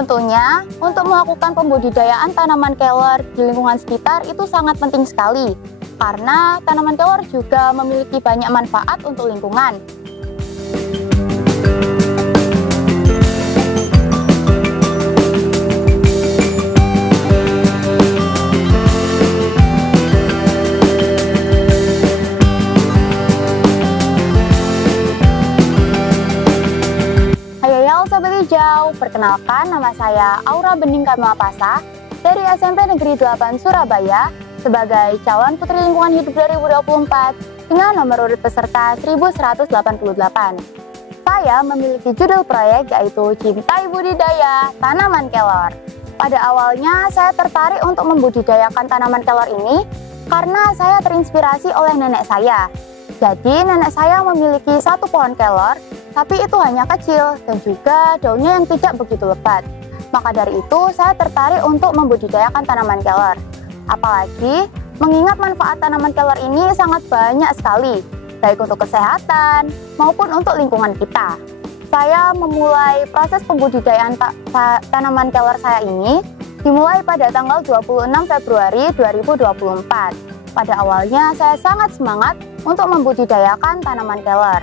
Tentunya, untuk melakukan pembudidayaan tanaman kelor di lingkungan sekitar itu sangat penting sekali, karena tanaman kelor juga memiliki banyak manfaat untuk lingkungan. Sobat Hijau, perkenalkan nama saya Aura Bening Kamilapasa dari SMP Negeri 8 Surabaya sebagai calon Putri Lingkungan Hidup 2024 dengan nomor urut peserta 1188. Saya memiliki judul proyek yaitu Cintai Budidaya Tanaman Kelor. Pada awalnya saya tertarik untuk membudidayakan tanaman kelor ini karena saya terinspirasi oleh nenek saya. Jadi nenek saya memiliki satu pohon kelor, tapi itu hanya kecil dan juga daunnya yang tidak begitu lebat. Maka dari itu saya tertarik untuk membudidayakan tanaman kelor. Apalagi mengingat manfaat tanaman kelor ini sangat banyak sekali, baik untuk kesehatan maupun untuk lingkungan kita. Saya memulai proses pembudidayaan tanaman kelor saya ini dimulai pada tanggal 26 Februari 2024. Pada awalnya saya sangat semangat untuk membudidayakan tanaman kelor.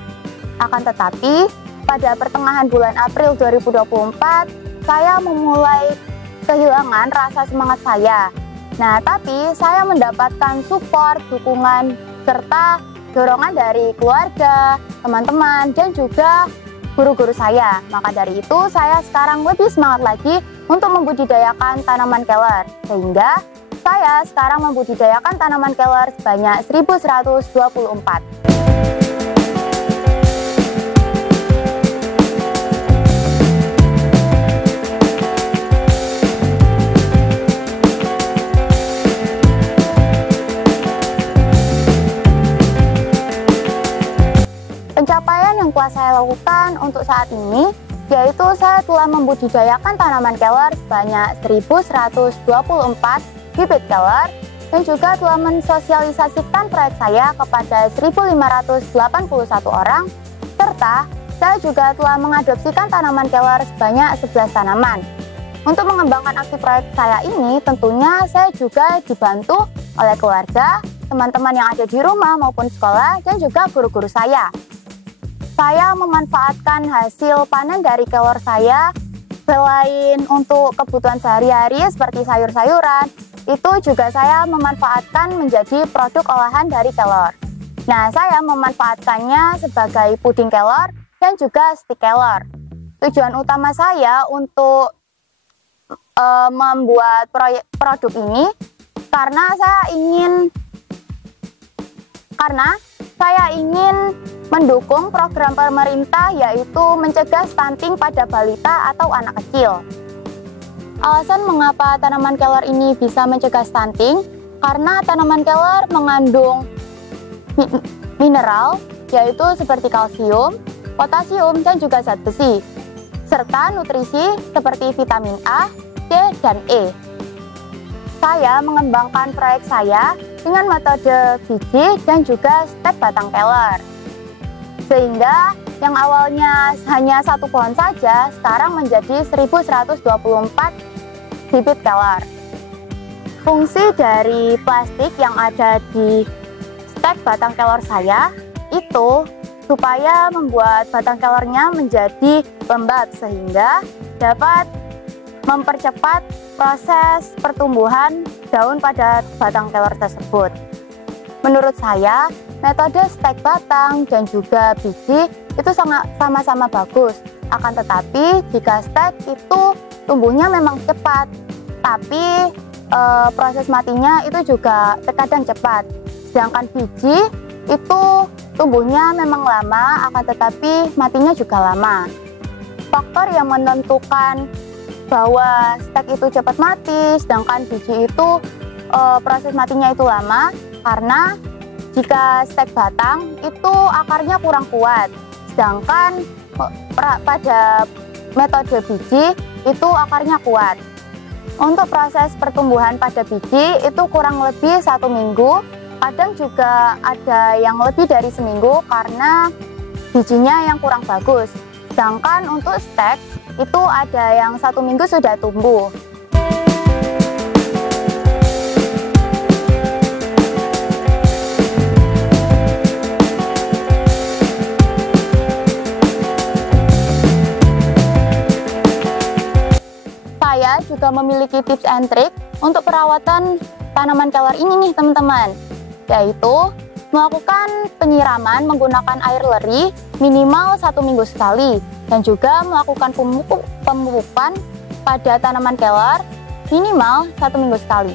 Akan tetapi, pada pertengahan bulan April 2024, saya memulai kehilangan rasa semangat saya. Nah, tapi saya mendapatkan support, dukungan, serta dorongan dari keluarga, teman-teman, dan juga guru-guru saya. Maka dari itu, saya sekarang lebih semangat lagi untuk membudidayakan tanaman kelor. Sehingga, saya sekarang membudidayakan tanaman kelor sebanyak 1124. Pencapaian yang telah saya lakukan untuk saat ini yaitu saya telah membudidayakan tanaman kelor sebanyak 1124 bibit kelor dan juga telah mensosialisasikan proyek saya kepada 1.581 orang, serta saya juga telah mengadopsikan tanaman kelor sebanyak 11 tanaman. Untuk mengembangkan aksi proyek saya ini, tentunya saya juga dibantu oleh keluarga, teman-teman yang ada di rumah maupun sekolah, dan juga guru-guru saya. Saya memanfaatkan hasil panen dari kelor saya, selain untuk kebutuhan sehari-hari seperti sayur-sayuran, itu juga saya memanfaatkan menjadi produk olahan dari kelor. Nah, saya memanfaatkannya sebagai puding kelor dan juga stik kelor. Tujuan utama saya untuk membuat produk ini karena saya ingin mendukung program pemerintah yaitu mencegah stunting pada balita atau anak kecil. Alasan mengapa tanaman kelor ini bisa mencegah stunting karena tanaman kelor mengandung mineral yaitu seperti kalsium, potasium, dan juga zat besi, serta nutrisi seperti vitamin A, C, dan E. Saya mengembangkan proyek saya dengan metode biji dan juga stek batang kelor. Sehingga yang awalnya hanya satu pohon saja, sekarang menjadi 1124 bibit kelor. Fungsi dari plastik yang ada di stek batang kelor saya itu supaya membuat batang kelornya menjadi lembab sehingga dapat mempercepat proses pertumbuhan daun pada batang kelor tersebut. Menurut saya, metode stek batang dan juga biji itu sama-sama bagus. Akan tetapi, jika stek itu tumbuhnya memang cepat, tapi proses matinya itu juga terkadang cepat. Sedangkan biji itu tumbuhnya memang lama, akan tetapi matinya juga lama. Faktor yang menentukan bahwa stek itu cepat mati, sedangkan biji itu proses matinya itu lama, karena jika stek batang itu akarnya kurang kuat, sedangkan pada metode biji itu akarnya kuat. Untuk proses pertumbuhan pada biji itu kurang lebih 1 minggu, kadang juga ada yang lebih dari seminggu karena bijinya yang kurang bagus. Sedangkan untuk stek itu ada yang 1 minggu sudah tumbuh. Saya juga memiliki tips and trik untuk perawatan tanaman kelor ini nih teman-teman, yaitu melakukan penyiraman menggunakan air leri minimal 1 minggu sekali, dan juga melakukan pemupukan pada tanaman kelor minimal 1 minggu sekali.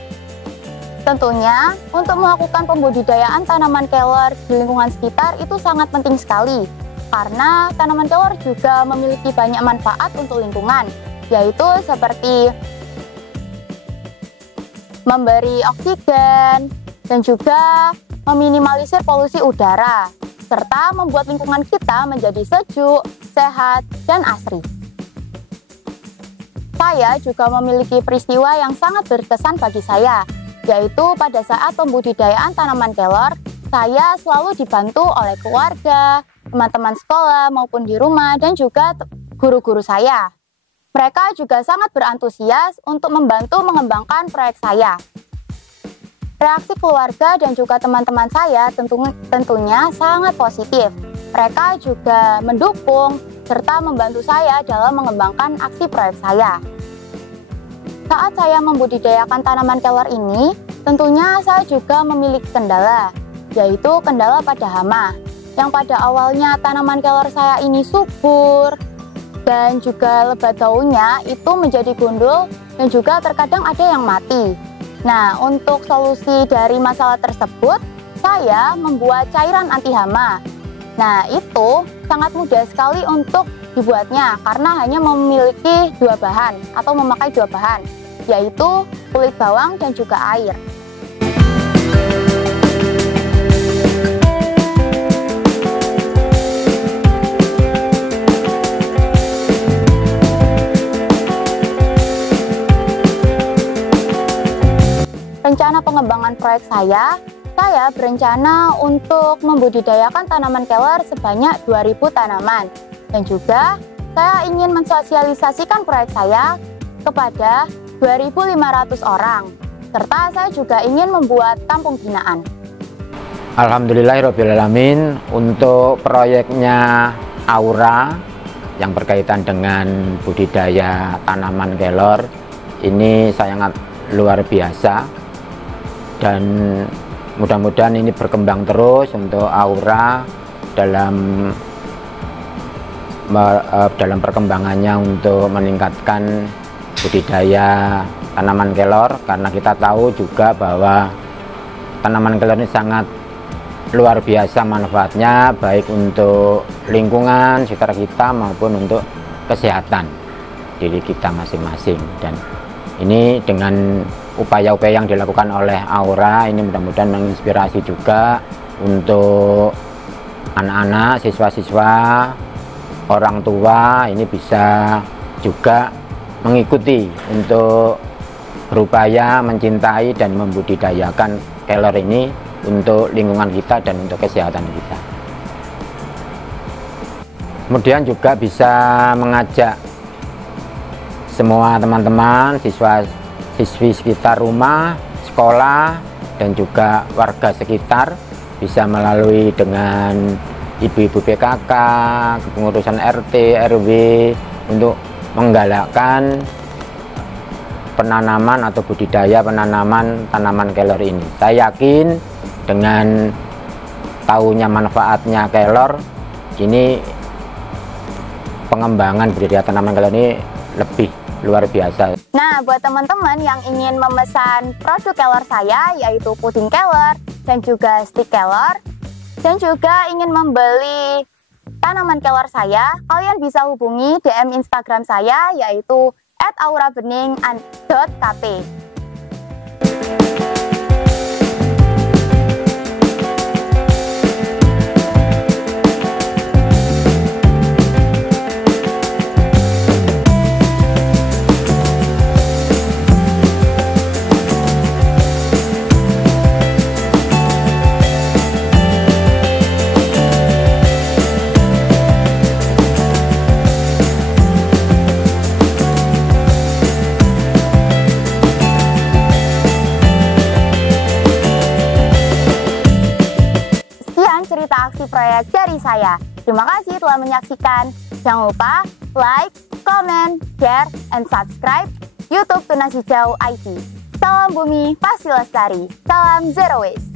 Tentunya untuk melakukan pembudidayaan tanaman kelor di lingkungan sekitar itu sangat penting sekali, karena tanaman kelor juga memiliki banyak manfaat untuk lingkungan, yaitu seperti memberi oksigen dan juga meminimalisir polusi udara, serta membuat lingkungan kita menjadi sejuk, sehat, dan asri. Saya juga memiliki peristiwa yang sangat berkesan bagi saya, yaitu pada saat pembudidayaan tanaman kelor, saya selalu dibantu oleh keluarga, teman-teman sekolah maupun di rumah, dan juga guru-guru saya. Mereka juga sangat berantusias untuk membantu mengembangkan proyek saya. Reaksi keluarga dan juga teman-teman saya tentunya sangat positif. Mereka juga mendukung serta membantu saya dalam mengembangkan aksi proyek saya. Saat saya membudidayakan tanaman kelor ini, tentunya saya juga memiliki kendala, yaitu kendala pada hama. Yang pada awalnya tanaman kelor saya ini subur, dan juga lebat daunnya itu menjadi gundul dan juga terkadang ada yang mati. Nah, untuk solusi dari masalah tersebut, saya membuat cairan anti hama. Nah, itu sangat mudah sekali untuk dibuatnya karena hanya memiliki 2 bahan atau memakai 2 bahan, yaitu kulit bawang dan juga air. Rencana pengembangan proyek saya berencana untuk membudidayakan tanaman kelor sebanyak 2.000 tanaman. Dan juga saya ingin mensosialisasikan proyek saya kepada 2.500 orang. Serta saya juga ingin membuat kampung binaan. Alhamdulillahirrahmanirrahim, untuk proyeknya Aura yang berkaitan dengan budidaya tanaman kelor ini sangat luar biasa. Dan mudah-mudahan ini berkembang terus untuk Aura dalam perkembangannya untuk meningkatkan budidaya tanaman kelor, karena kita tahu juga bahwa tanaman kelor ini sangat luar biasa manfaatnya, baik untuk lingkungan sekitar kita maupun untuk kesehatan diri kita masing-masing. Dan ini dengan upaya-upaya yang dilakukan oleh Aura ini mudah-mudahan menginspirasi juga untuk anak-anak, siswa-siswa, orang tua ini bisa juga mengikuti untuk berupaya mencintai dan membudidayakan kelor ini untuk lingkungan kita dan untuk kesehatan kita. Kemudian juga bisa mengajak semua teman-teman, siswi sekitar rumah, sekolah, dan juga warga sekitar bisa melalui dengan ibu-ibu PKK, kepengurusan RT, RW untuk menggalakkan penanaman atau budidaya penanaman tanaman kelor ini. Saya yakin dengan tahunya manfaatnya kelor, ini pengembangan budidaya tanaman kelor ini lebih luar biasa. Nah, buat teman-teman yang ingin memesan produk kelor saya, yaitu puding kelor dan juga stik kelor, dan juga ingin membeli tanaman kelor saya, kalian bisa hubungi DM Instagram saya, yaitu @aurabening.kp. aksi proyek dari saya. Terima kasih telah menyaksikan. Jangan lupa like, comment, share, and subscribe YouTube Tunas Hijau IT. Salam bumi pasti lestari. Salam zero waste.